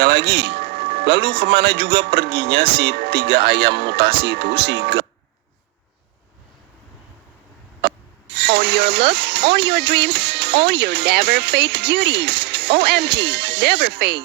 dunia lagi. Lalu kemana juga perginya si 3 ayam mutasi itu, si Own your look, own your dreams, own your never fade beauty. OMG, never fade.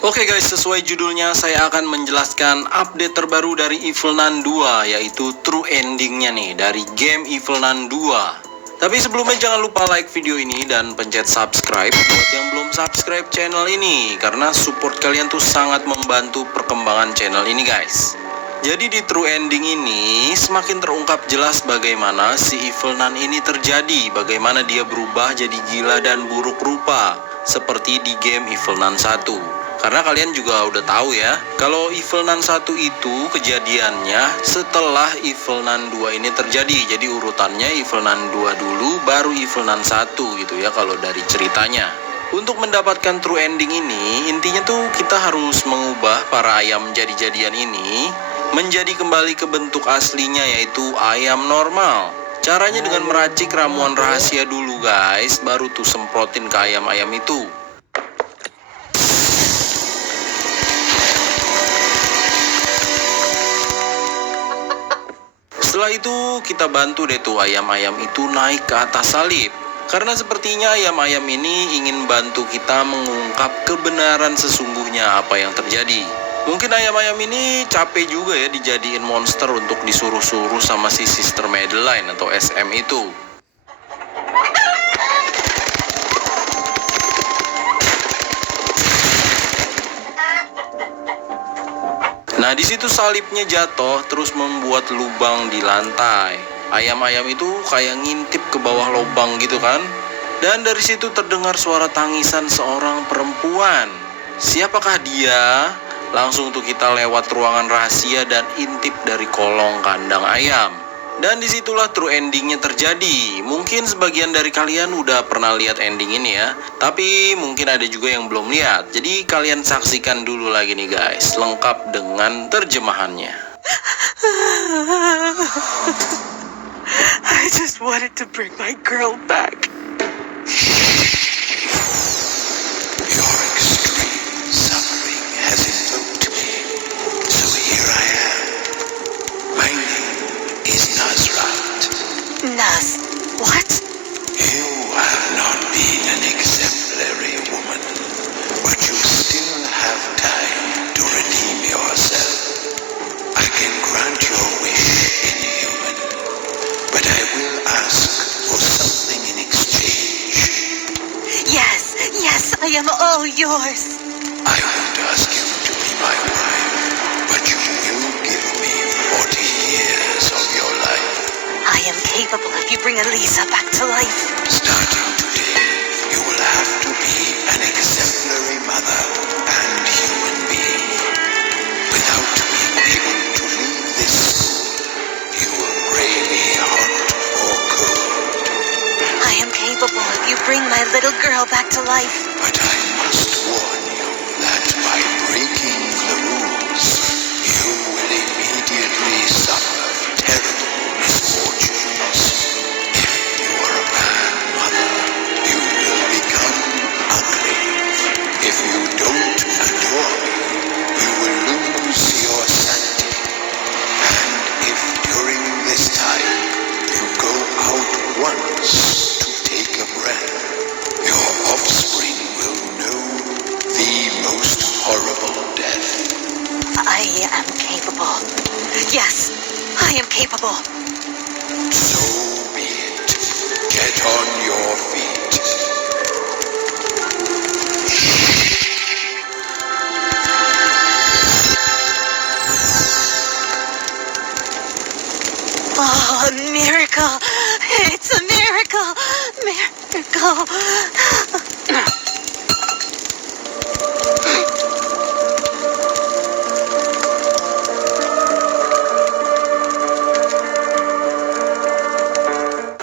Oke guys, sesuai judulnya saya akan menjelaskan update terbaru dari Evil Nun 2, yaitu true endingnya nih dari game Evil Nun 2. Tapi sebelumnya jangan lupa like video ini dan pencet subscribe buat yang belum subscribe channel ini, karena support kalian tuh sangat membantu perkembangan channel ini guys. Jadi di true ending ini semakin terungkap jelas bagaimana si Evil Nun ini terjadi, bagaimana dia berubah jadi gila dan buruk rupa seperti di game Evil Nun 1. Karena kalian juga udah tahu ya, kalau Evil Nun 1 itu kejadiannya setelah Evil Nun 2 ini terjadi. Jadi urutannya Evil Nun 2 dulu, baru Evil Nun 1 gitu ya kalau dari ceritanya. Untuk mendapatkan true ending ini, intinya tuh kita harus mengubah para ayam jadi-jadian ini menjadi kembali ke bentuk aslinya, yaitu ayam normal. Caranya dengan meracik ramuan rahasia dulu guys, baru tuh semprotin ke ayam-ayam itu. Setelah itu kita bantu deh tuh ayam-ayam itu naik ke atas salib. Karena sepertinya ayam-ayam ini ingin bantu kita mengungkap kebenaran sesungguhnya apa yang terjadi. Mungkin ayam-ayam ini capek juga ya dijadiin monster untuk disuruh-suruh sama si Sister Madeline atau SM itu. Nah, di situ salibnya jatuh terus membuat lubang di lantai. Ayam-ayam itu kayak ngintip ke bawah lubang gitu kan. Dan dari situ terdengar suara tangisan seorang perempuan. Siapakah dia? Langsung tuh kita lewat ruangan rahasia dan intip dari kolong kandang ayam. Dan disitulah true endingnya terjadi. Mungkin sebagian dari kalian udah pernah lihat ending ini ya, tapi mungkin ada juga yang belum lihat. Jadi kalian saksikan dulu lagi nih guys, lengkap dengan terjemahannya. I just wanted to bring my girl back. Your extreme suffering has invoked me, so here I am. My name is Nazrat. Naz, what? You have not been an exemplary woman, but you still have time to redeem yourself. I can grant your wish, inhuman, but I will ask for something in exchange. Yes, I am all yours. I won't ask you to be my wife, but you will give me 40 years of your life. I am capable if you bring Elisa back to life. Starting today, you will have to be an exemplary mother and human being. Without being able to leave this school, you will pray me hot or cold. I am capable if you bring my little girl back to life. But I must warn you that by breaking the rules, you will immediately suffer terrible misfortunes. If you are a bad mother, you will become ugly. If you don't adore me, you will lose your sanity. And if during this time you go out once to take a breath, your offspring will know the most horrible death. I am capable. Yes, I am capable. So be it. Get on your feet. Oh, a miracle. It's a miracle. Miracle.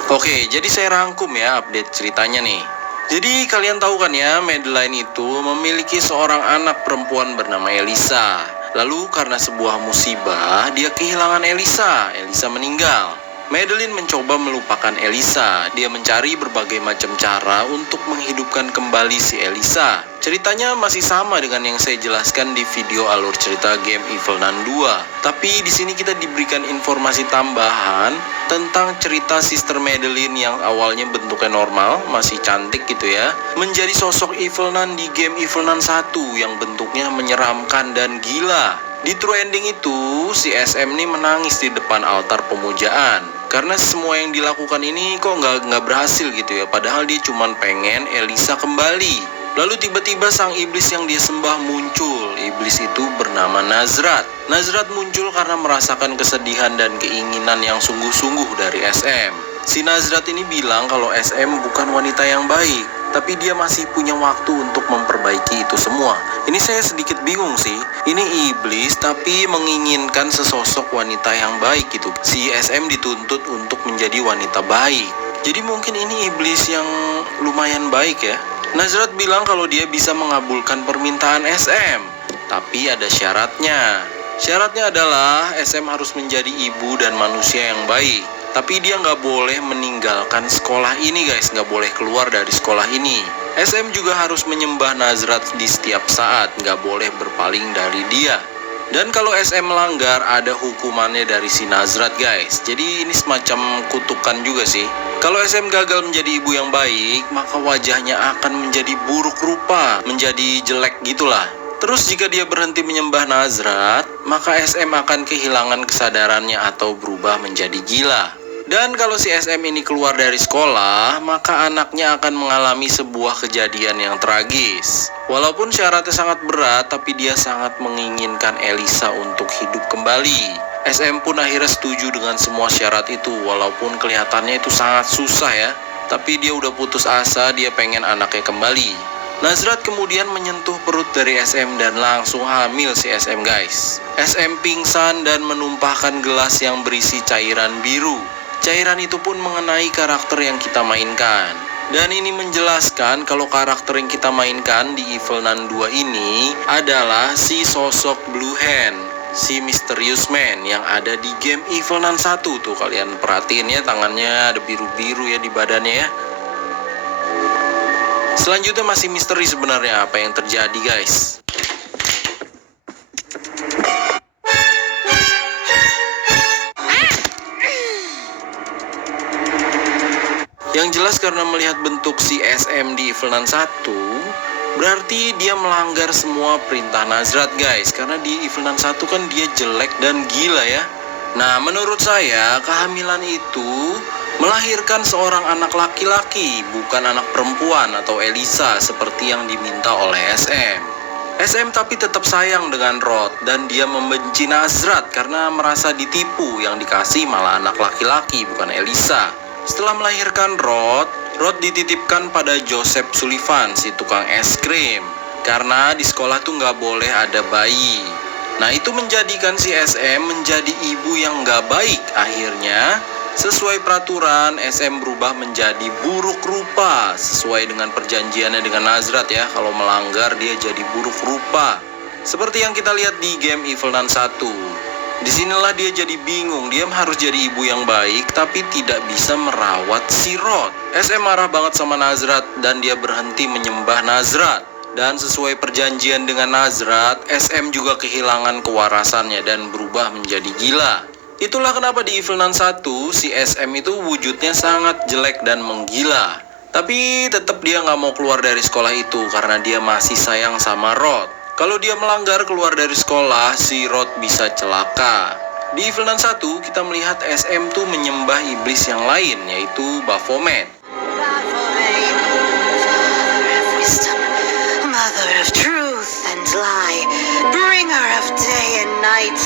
Oke, jadi saya rangkum ya update ceritanya nih. Jadi kalian tahu kan ya, Madeline itu memiliki seorang anak perempuan bernama Elisa. Lalu karena sebuah musibah, dia kehilangan Elisa. Elisa meninggal. Madeline mencoba melupakan Elisa. Dia mencari berbagai macam cara untuk menghidupkan kembali si Elisa. Ceritanya masih sama dengan yang saya jelaskan di video alur cerita game Evelyn 2. Tapi di sini kita diberikan informasi tambahan tentang cerita Sister Madeline yang awalnya bentuknya normal, masih cantik gitu ya, menjadi sosok Evelyn di game Evelyn 1 yang bentuknya menyeramkan dan gila. Di true ending itu, si SM nih menangis di depan altar pemujaan. Karena semua yang dilakukan ini kok nggak berhasil gitu ya. Padahal dia cuma pengen Elisa kembali. Lalu tiba-tiba sang iblis yang dia sembah muncul. Iblis itu bernama Nazrat. Nazrat muncul karena merasakan kesedihan dan keinginan yang sungguh-sungguh dari SM. Si Nazrat ini bilang kalau SM bukan wanita yang baik, tapi dia masih punya waktu untuk memperbaiki itu semua. Ini saya sedikit bingung sih. Ini iblis tapi menginginkan sesosok wanita yang baik gitu. Si SM dituntut untuk menjadi wanita baik. Jadi mungkin ini iblis yang lumayan baik ya. Nazrat bilang kalau dia bisa mengabulkan permintaan SM, tapi ada syaratnya. Syaratnya adalah SM harus menjadi ibu dan manusia yang baik. Tapi dia nggak boleh meninggalkan sekolah ini guys, nggak boleh keluar dari sekolah ini. SM juga harus menyembah Nazrat di setiap saat, nggak boleh berpaling dari dia. Dan kalau SM melanggar, ada hukumannya dari si Nazrat guys. Jadi ini semacam kutukan juga sih. Kalau SM gagal menjadi ibu yang baik, maka wajahnya akan menjadi buruk rupa, menjadi jelek gitulah. Terus jika dia berhenti menyembah Nazrat, maka SM akan kehilangan kesadarannya atau berubah menjadi gila. Dan kalau si SM ini keluar dari sekolah, maka anaknya akan mengalami sebuah kejadian yang tragis. Walaupun syaratnya sangat berat, tapi dia sangat menginginkan Elisa untuk hidup kembali. SM pun akhirnya setuju dengan semua syarat itu, walaupun kelihatannya itu sangat susah ya. Tapi dia udah putus asa, dia pengen anaknya kembali. Nazrat kemudian menyentuh perut dari SM dan langsung hamil si SM guys. SM pingsan dan menumpahkan gelas yang berisi cairan biru. Cairan itu pun mengenai karakter yang kita mainkan. Dan ini menjelaskan kalau karakter yang kita mainkan di Evelyn 2 ini adalah si sosok Blue Hand, si Mysterious Man yang ada di game Evelyn 1 tuh. Kalian perhatiin ya, tangannya ada biru-biru ya di badannya ya. Selanjutnya masih misteri sebenarnya apa yang terjadi guys. Yang jelas karena melihat bentuk si SM di Evelyn 1, berarti dia melanggar semua perintah Nazrat guys. Karena di Evelyn 1 kan dia jelek dan gila ya. Nah menurut saya kehamilan itu melahirkan seorang anak laki-laki, bukan anak perempuan atau Elisa seperti yang diminta oleh SM. SM tapi tetap sayang dengan Rod dan dia membenci Nazrat karena merasa ditipu, yang dikasih malah anak laki-laki bukan Elisa. Setelah melahirkan Rod dititipkan pada Joseph Sullivan, si tukang es krim. Karena di sekolah tuh nggak boleh ada bayi. Nah itu menjadikan si SM menjadi ibu yang nggak baik. Akhirnya sesuai peraturan SM berubah menjadi buruk rupa. Sesuai dengan perjanjiannya dengan Nazrat ya. Kalau melanggar dia jadi buruk rupa. Seperti yang kita lihat di game Evelyn 1. Disinilah dia jadi bingung, dia harus jadi ibu yang baik tapi tidak bisa merawat si Rod. SM marah banget sama Nazrat dan dia berhenti menyembah Nazrat. Dan sesuai perjanjian dengan Nazrat, SM juga kehilangan kewarasannya dan berubah menjadi gila. Itulah kenapa di Evelyn 1 si SM itu wujudnya sangat jelek dan menggila. Tapi tetap dia nggak mau keluar dari sekolah itu karena dia masih sayang sama Rod. Kalau dia melanggar keluar dari sekolah, si Rod bisa celaka. Di Evelyn 1, kita melihat SM tuh menyembah iblis yang lain, yaitu Baphomet. Baphomet, Father of wisdom, Mother of truth and lie, Bringer of day and night,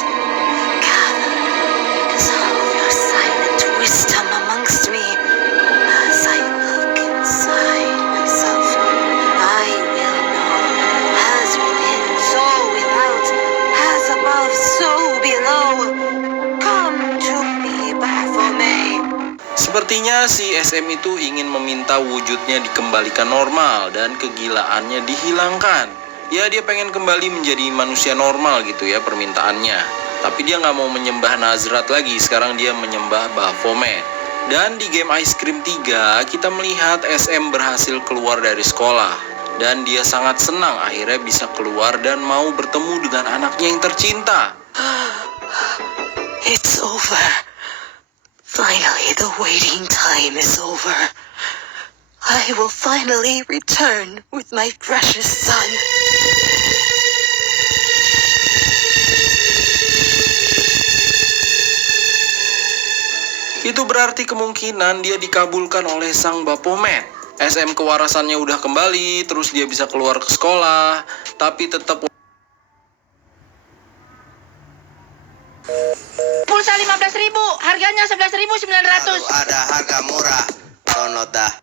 gather dissolve your silent wisdom amongst me. As I look inside myself, I will know. As within, so without, as above, so below. Come to me, Baphomet. Sepertinya si SM itu ingin meminta wujudnya dikembalikan normal dan kegilaannya dihilangkan. Ya dia pengen kembali menjadi manusia normal gitu ya permintaannya. Tapi dia nggak mau menyembah Nazrat lagi, sekarang dia menyembah Baphomet. Dan di game Ice Cream 3 kita melihat SM berhasil keluar dari sekolah. Dan dia sangat senang akhirnya bisa keluar dan mau bertemu dengan anaknya yang tercinta. It's over. Finally, the waiting time is over. I will finally return with my precious son. Itu berarti kemungkinan dia dikabulkan oleh sang Baphomet. SM kewarasannya udah kembali, terus dia bisa keluar ke sekolah, tapi tetap Pulsa 15.000, harganya 11.900. Ada harga murah, download dah.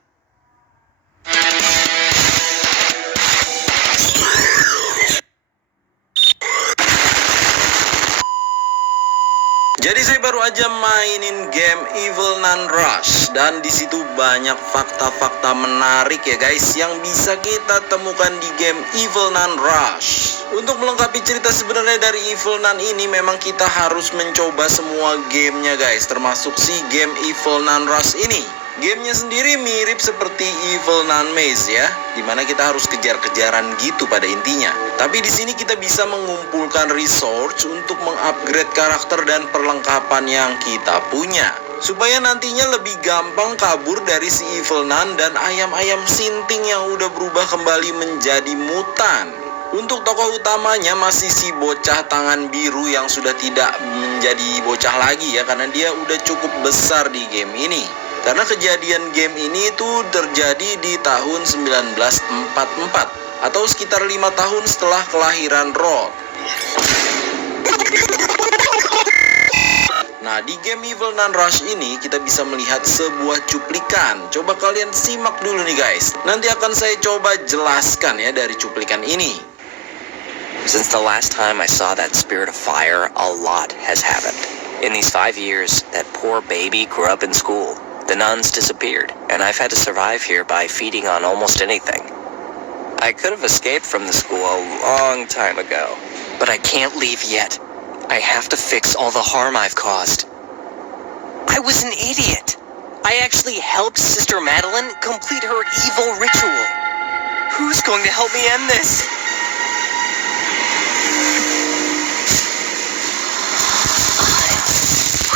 Jadi saya baru aja mainin game Evil Nun Rush dan di situ banyak fakta-fakta menarik ya guys yang bisa kita temukan di game Evil Nun Rush. Untuk melengkapi cerita sebenarnya dari Evil Nun ini memang kita harus mencoba semua gamenya guys, termasuk si game Evil Nun Rush ini. Gamenya sendiri mirip seperti Evil Nun Maze ya, dimana kita harus kejar-kejaran gitu pada intinya. Tapi di sini kita bisa mengumpulkan resource untuk mengupgrade karakter dan perlengkapan yang kita punya, supaya nantinya lebih gampang kabur dari si Evil Nun dan ayam-ayam sinting yang udah berubah kembali menjadi mutan. Untuk tokoh utamanya masih si bocah tangan biru yang sudah tidak menjadi bocah lagi ya, karena dia udah cukup besar di game ini. Karena kejadian game ini tuh terjadi di tahun 1944 atau sekitar 5 tahun setelah kelahiran Rod. Nah, di game Evil Nun Rush ini kita bisa melihat sebuah cuplikan. Coba kalian simak dulu nih guys. Nanti akan saya coba jelaskan ya dari cuplikan ini. Since the last time I saw that spirit of fire, a lot has happened. In these 5 years, that poor baby grew up in school. The nuns disappeared, and I've had to survive here by feeding on almost anything. I could have escaped from the school a long time ago, but I can't leave yet. I have to fix all the harm I've caused. I was an idiot. I actually helped Sister Madeline complete her evil ritual. Who's going to help me end this?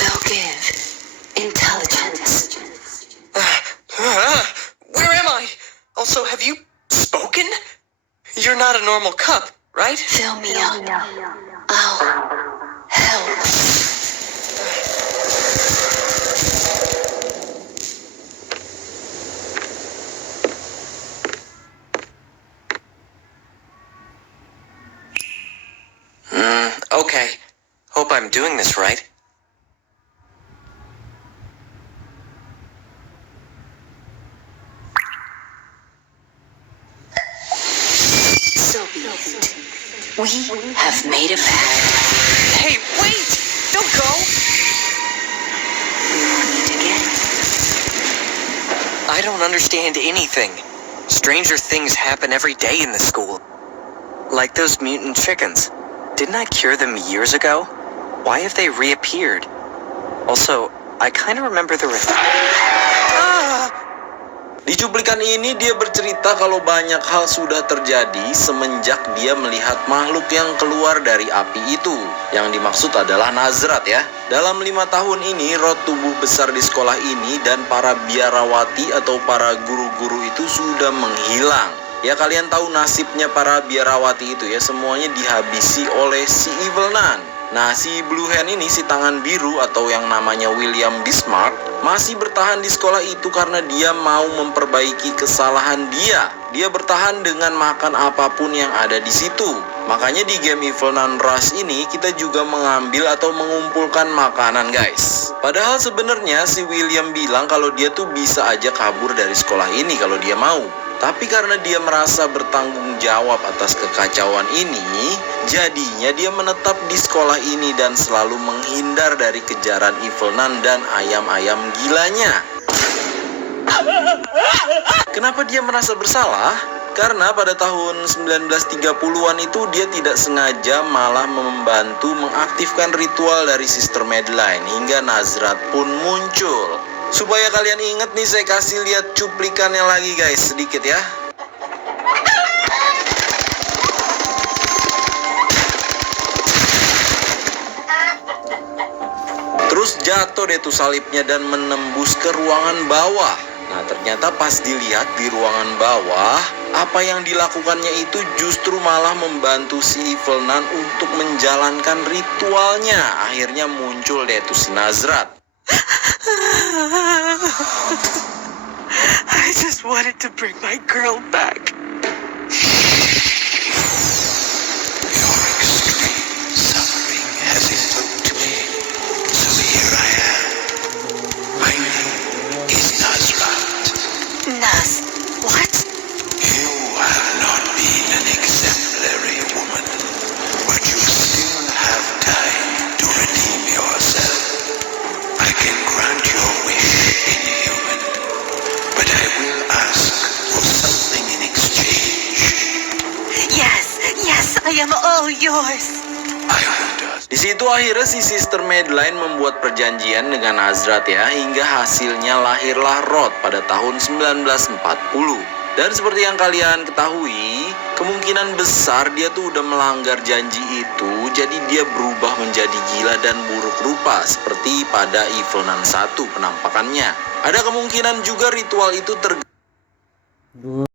Will give intelligence. Where am I? Also, have you spoken? You're not a normal cup, right? Fill me up. I'll help. Okay. Hope I'm doing this right. So be it. We have made a pact. Hey, wait! Don't go! We will meet again. I don't understand anything. Stranger things happen every day in the school. Like those mutant chickens. Didn't I cure them years ago? Why have they reappeared? Also, I kind of remember the Di cuplikan ini dia bercerita kalau banyak hal sudah terjadi semenjak dia melihat makhluk yang keluar dari api itu. Yang dimaksud adalah Nazrat ya. Dalam 5 tahun ini Rod tumbuh besar di sekolah ini dan para biarawati atau para guru-guru itu sudah menghilang. Ya kalian tahu nasibnya para biarawati itu ya, semuanya dihabisi oleh si Evil Nun. Nah, si Blue Hand ini, si tangan biru atau yang namanya William Bismarck, masih bertahan di sekolah itu karena dia mau memperbaiki kesalahan dia. Dia bertahan dengan makan apapun yang ada di situ. Makanya di game Evil Nun Rush ini kita juga mengambil atau mengumpulkan makanan guys. Padahal sebenarnya si William bilang kalau dia tuh bisa aja kabur dari sekolah ini kalau dia mau. Tapi karena dia merasa bertanggung jawab atas kekacauan ini, jadinya dia menetap di sekolah ini dan selalu menghindar dari kejaran Evil Nun dan ayam-ayam gilanya. Kenapa dia merasa bersalah? Karena pada tahun 1930-an itu dia tidak sengaja malah membantu mengaktifkan ritual dari Sister Madeline hingga Nazrat pun muncul. Supaya kalian ingat nih, saya kasih lihat cuplikannya lagi guys, sedikit ya. Terus jatuh deh tuh salibnya dan menembus ke ruangan bawah. Nah ternyata pas dilihat di ruangan bawah, apa yang dilakukannya itu justru malah membantu si Evil Nun untuk menjalankan ritualnya. Akhirnya muncul deh tuh si Nazrat. I just wanted to bring my girl back. Your extreme suffering has evoked me, so here I am. My name is Nazrat. Naz, what? You have not been an exemplary woman, but you still have time to redeem yourself. I can grant your wish, inhuman, but I will ask for something in exchange. Yes, I am all yours. I will do. Di situ akhirnya si Sister Madeline membuat perjanjian dengan Nazrat ya, hingga hasilnya lahirlah Rod pada tahun 1940. Dan seperti yang kalian ketahui, kemungkinan besar dia tuh udah melanggar janji itu, jadi dia berubah menjadi gila dan buruk rupa seperti pada Evil Nun 1 penampakannya. Ada kemungkinan juga ritual itu